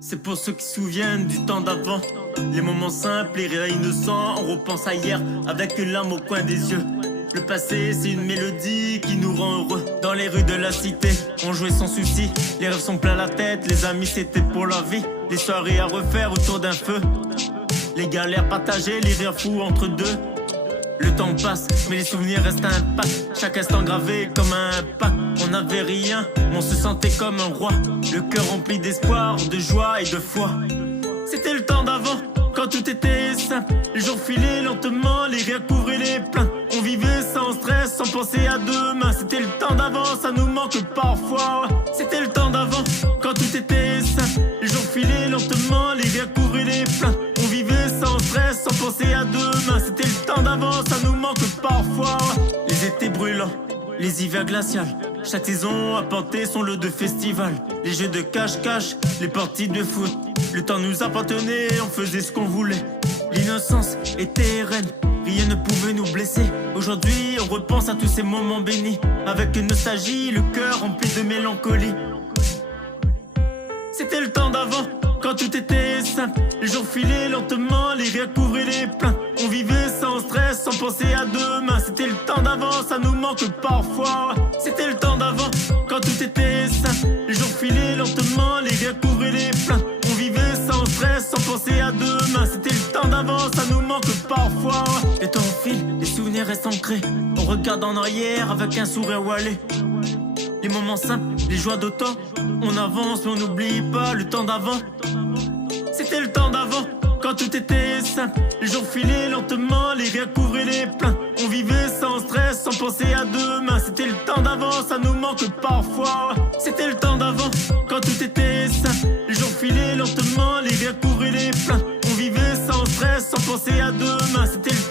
C'est pour ceux qui se souviennent du temps d'avant. Les moments simples, les rires innocents. On repense à hier avec une larme au coin des yeux. Le passé, c'est une mélodie qui nous rend heureux. Dans les rues de la cité, on jouait sans souci. Les rêves sont plein la tête, les amis c'était pour la vie. Les soirées à refaire autour d'un feu. Les galères partagées, les rires fous entre deux. Le temps passe, mais les souvenirs restent intacts. Chaque instant gravé comme un pack. On n'avait rien, mais on se sentait comme un roi. Le cœur rempli d'espoir, de joie et de foi. C'était le temps d'avant, quand tout était simple. Les jours filaient lentement, les rires couvraient les plaintes. On vivait sans stress, sans penser à demain. C'était le temps d'avant, ça nous manque parfois. C'était le temps d'avant, quand tout était simple. Les jours filaient lentement, les rires couvraient les plaintes. On vivait sans stress, sans penser à demain. C'était le temps d'avant, ça nous manque parfois. Les étés brûlants, les hivers glaciaux. Chaque saison apportait son lot de festivals. Les jeux de cache-cache, les parties de foot. Le temps nous appartenait, on faisait ce qu'on voulait. L'innocence était reine, rien ne pouvait nous blesser. Aujourd'hui, on repense à tous ces moments bénis. Avec une nostalgie, le cœur rempli de mélancolie. C'était le temps d'avant, quand tout était simple. Les jours filaient lentement, les rires couvraient les plaintes. On vivait sans stress, sans penser à demain. C'était le temps d'avant, ça nous manque parfois. C'était le temps d'avant, quand tout était simple. Les jours filaient lentement, les rires couvraient les plaintes. On vivait sans stress, sans penser à demain. C'était le temps d'avant, ça nous manque parfois. Le temps file, les souvenirs restent ancrés. On regarde en arrière avec un sourire voilé. Les moments simples, les joies d'autant. On avance mais on n'oublie pas le temps d'avant. C'était le temps d'avant, quand tout était simple. Les jours filaient lentement, les rires couvraient les plaintes. On vivait sans stress, sans penser à demain. C'était le temps d'avant, ça nous manque parfois. C'était le temps d'avant, quand tout était simple. Les jours filaient lentement, les rires couvraient les plaintes. On vivait sans stress, sans penser à demain. C'était le